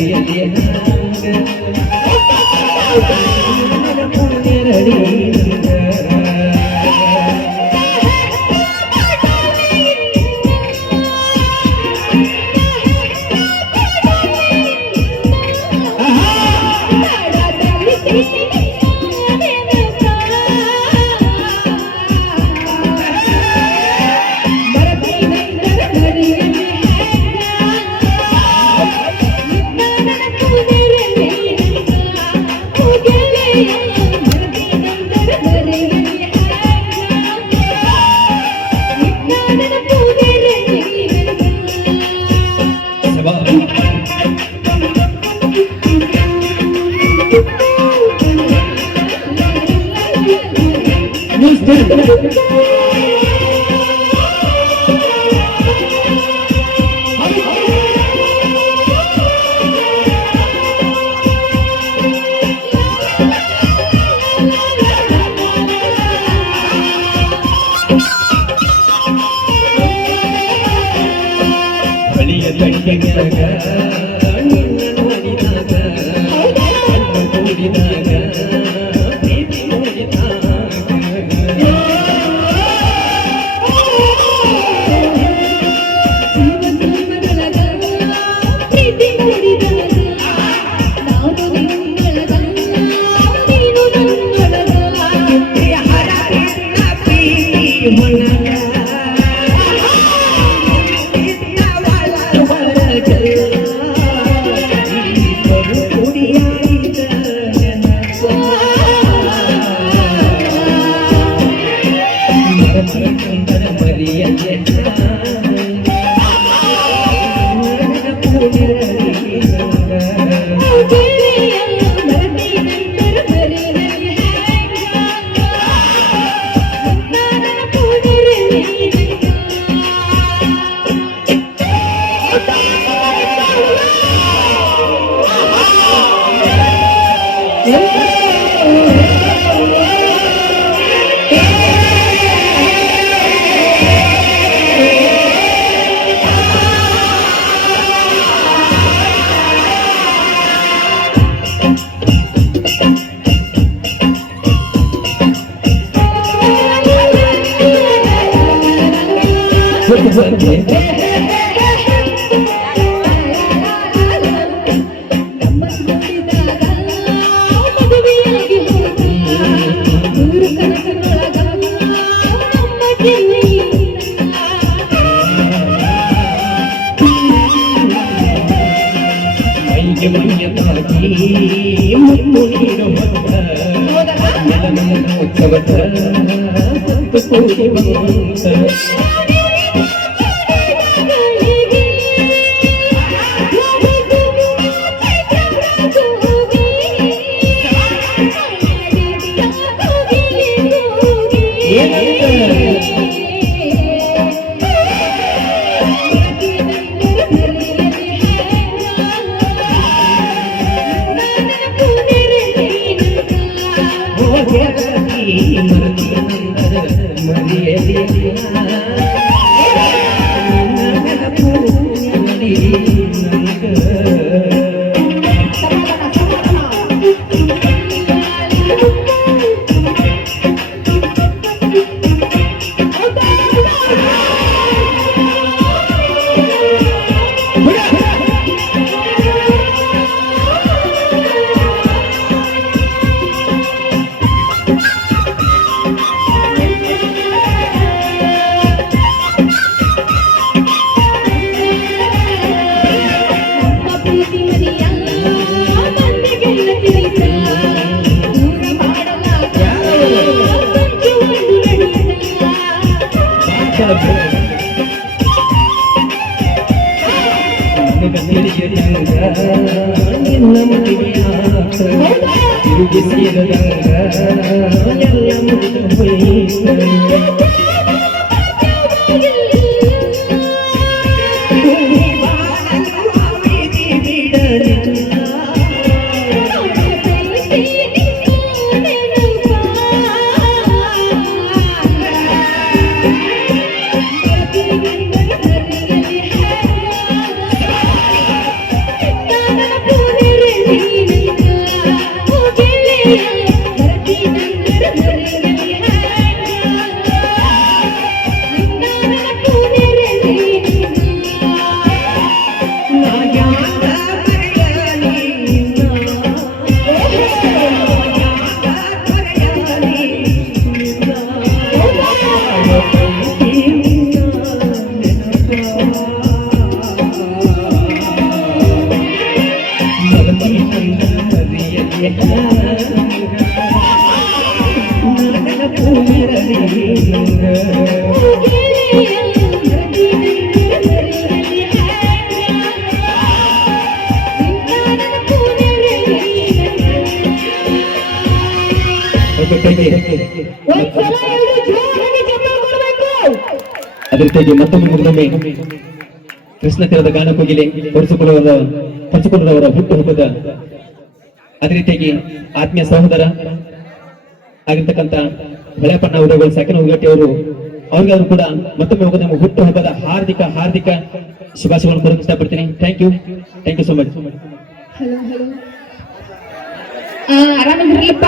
Thank you. ಅದೇ ರೀತಿಯಾಗಿ ಮತ್ತೊಮ್ಮೆ ಕೃಷ್ಣ ತೀರದ ಗಾನ ಕೋಗಿಲೆ ಪರಚಿಕೊಳ್ಳುವವರ ಹುಟ್ಟು ಹಬ್ಬದ ಅದೇ ರೀತಿಯಾಗಿ ಆತ್ಮೀಯ ಸಹೋದರ ಆಗಿರ್ತಕ್ಕಂಥ ಹೊಳೆಪಣ್ಣ ಉದಯಗಳು ಸೆಕೆಂಡ್ ಉದ್ಘಾಟಿ ಅವರು ಅವ್ರಿಗಾದ್ರು ಕೂಡ ಮತ್ತೊಮ್ಮೆ ಹೋಗೋದು ನಮ್ಮ ಹುಟ್ಟು ಹಬ್ಬದ ಹಾರ್ದಿಕ ಶುಭಾಶಯಗಳನ್ನು ಕೊಡೋಕೆ ಇಷ್ಟಪಡ್ತೀನಿ. Thank you so much. ಆರಾಮಿದ್ರಲ್ಲಪ್ಪ,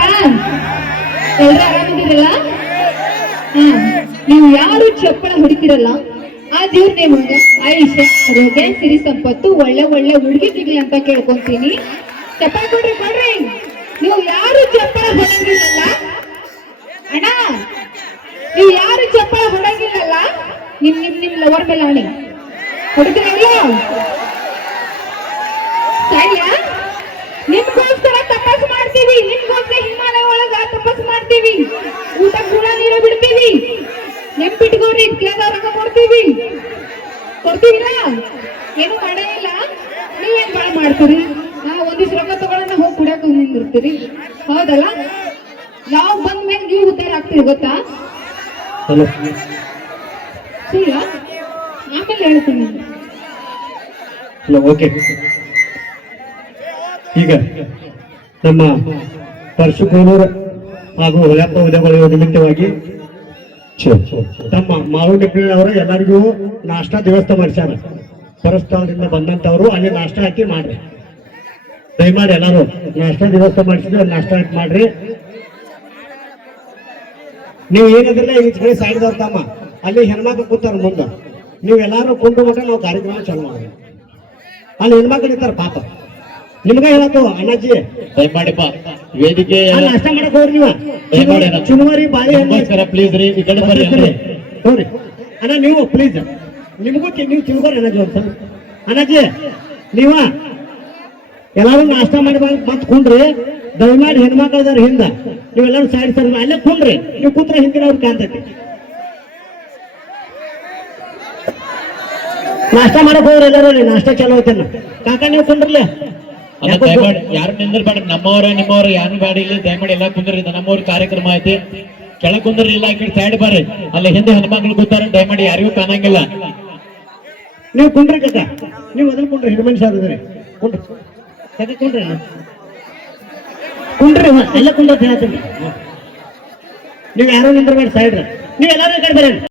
ಎಲ್ರು ಆರಾಮಿದ್ದೀರಲ್ಲ? ನೀವು ಯಾರು ಚಪ್ಪಳ ಹೊಡಿತೀರಲ್ಲ ಆ ದೇವ್ರ ನೇಮಂಗ ಆಯುಷ್ಯ ಆರೋಗ್ಯ ಸಿರಿ ಸಂಪತ್ತು ಒಳ್ಳೆ ಹುಡುಗಿ ಸಿಗ್ಲಿ ಅಂತ ಕೇಳ್ಕೊಂತೀನಿ. ಚಪ್ಪಳ ಕೊಡ್ರಿ. ನೀವು ಯಾರು ಚಪ್ಪಳ ಹೊಡಂಗಿಲ್ಲಲ್ಲ ಅಣ್ಣ, ನೀವು ಯಾರು ಚಪ್ಪಳ ಹೊಡಂಗಿಲ್ಲಲ್ಲ ನಿಮ್ ಲವರ್ ಮೇಲೆ ಅಣಿ ಹೊಡಿತೀರಲ್ಲ. ಸರಿಯಾ? ನಿಮ್ಗೋಸ್ಕರ ತಪಸ್ ಮಾಡ್ತೀವಿ, ನಿಮ್ಗೋಸ್ಕರ ಹಿಮಾಲಯ ಒಳಗ ತಪಸ್ ಮಾಡ್ತೀವಿ, ಊಟ ಕೂಡ ನೀರು ಬಿಡ್ತೀವಿ. ನೆನ್ಪಿಟ್ಕೋರಿ, ಕೇಳದವ್ರಾಗ ಕೊಡ್ತೀವಿಲ್ಲ, ಏನು ಮಾಡೇ ಇಲ್ಲ. ನೀವೇನ್ ಬಾಳ ಮಾಡ್ತೀರಿ? ಒಂದಿವ್ಸ ರೊಕ್ಕ ತಗೊಳ್ಳೋಣ ಹೋಗಿ ಕುಡಿಯಕ ನಿಂದಿರ್ತೀರಿ, ಹೌದಲ್ಲ? ನಾವು ಬಂದ ಮೇಲೆ ನೀವು ಉದ್ದಾರ ಆಗ್ತೀರಿ, ಗೊತ್ತಾ? ಸುಳ್ಳ ಆಮೇಲೆ ಹೇಳ್ತೀನಿ. ಈಗ ನಮ್ಮ ಪರಶುಕೋನೂರು ಹಾಗೂ ಹೊಳೆಪ್ಪ ಉದಯಗಳ ನಿಮಿತ್ತವಾಗಿ ತಮ್ಮ ಮಾವನವರು ಎಲ್ಲರಿಗೂ ನಾಷ್ಟಾ ವ್ಯವಸ್ಥೆ ಮಾಡಿಸ್ಯಾರ. ಪರಸ್ಥಳದಿಂದ ಬಂದಂತವ್ರು ಅಲ್ಲಿ ನಾಷ್ಟಾ ಹಾಕಿ ಮಾಡ್ರಿ, ದಯಮಾಡಿ ಎಲ್ಲಾರು ನಾಷ್ಟಾ ವ್ಯವಸ್ಥೆ ಮಾಡಿಸಿದ್ರೆ ನಾಷ್ಟಾ ಹಾಕಿ ಮಾಡ್ರಿ. ನೀವು ಏನಾದ್ರೆ ಈ ಕಡೆ ಸೈಡ್ದವ್ರ ತಮ್ಮ ಅಲ್ಲಿ ಹೆಣ್ಮಕ್ಳು ಕೂತಾರ ಮುಂದೆ, ನೀವು ಎಲ್ಲಾರು ಕುಂಡು ಮಟ್ಟ ನಾವು ಕಾರ್ಯಕ್ರಮ ಚಾಲು ಮಾಡ್ರಿ. ಅಲ್ಲಿ ಹೆಣ್ಮಕ್ಳು ಇರ್ತಾರ ಪಾಪ, ನಿಮ್ಗ ಹೇಳತ್ತು ಅಣ್ಣಾಜಿ ದಯಮಾಡಿಪ್ಪ ವೇದಿಕೆ ನಾಷ್ಟ ಮಾಡಕ್ ಹೋಗ್ರಿ. ನೀವು ಚುನುವರಿ ಬಾಳೆ ಪ್ಲೀಸ್ ರೀ, ಈ ಕಡೆ ಬರ್ರಿ ಹೋಗ್ರಿ ಅಣ್ಣ. ನೀವು ಪ್ಲೀಸ್ ನಿಮಗೂ ನೀವು ತಿಳ್ಕೊರಿ ಅಣ್ಣಾಜಿ ಅಂತ. ಅಣ್ಣಾಜಿ ನೀವ ಎಲ್ಲಾರು ನಾಷ್ಟ ಮಾಡಿ ಬಂದ್ ಕುಂಡ್ರಿ, ದಯಮಾಡಿ ಹೆಣ್ಮಕ್ಳದಾರ ಹಿಂದ ನೀವೆಲ್ಲಾರು ಸೈಡ್ ಸರ್ ಅಲ್ಲೇ ಕುಂಡ್ರಿ. ನೀವು ಕೂತ್ರೆ ಹಿಂದಿನ ಅವ್ರು ಕಾಣ್ತೈತಿ. ನಾಷ್ಟ ಮಾಡಕ್ ಹೋಗ್ರಿ ಎಲ್ಲಾರು, ನಾಷ್ಟ ಚಲೋ ಐತೇನ ಕಾಕ, ನೀವು ಕುಂಡ್ರಲ್ಲ. ಯಾರು ನಿಂದಿರ್ಬೇಡ್ರಿ, ನಮ್ಮವ್ರ ನಿಮ್ಮವ್ರ ಯಾರು ಬ್ಯಾಡ ಇಲ್ಲಿ, ದಯಮಾಡಿ ಎಲ್ಲಾ ಕುಂದ್ರಿ. ನಮ್ಮವ್ರ ಕಾರ್ಯಕ್ರಮ ಐತಿ, ಕೆಳಗ್ ಕುಂದ್ರಿ ಇಲ್ಲ, ಈ ಕಡೆ ಸೈಡ್ ಬರ್ರಿ. ಅಲ್ಲಿ ಹಿಂದೆ ಹೆಣ್ಮಕ್ಳು ಕೂತಾರ, ದಯಮಾಡಿ ಯಾರಿಗೂ ಕಾಣಂಗಿಲ್ಲ. ನೀವು ಕುಂಡ್ರಿ ಕಕ್ಕ, ನೀವು ಅದ್ರ ಕುಂಡ್ರಿ, ಹಿಡ್ಮನ್ ಸಾರ್ ಇದ್ರಿ ಕುಂಡ್ರಿ ಕಕ್ಕ, ಕುಂಡ್ರಿ ಎಲ್ಲ ಕುಂಡ್ರಿ ಹೇಳ್ತೀನಿ. ನೀವು ಯಾರು ನಿಂದಿರ್ಬೇಡಿ ಸೈಡ್, ನೀವು ಎಲ್ಲಾರು ಈ ಕಡೆ ಬರ್ರಿ.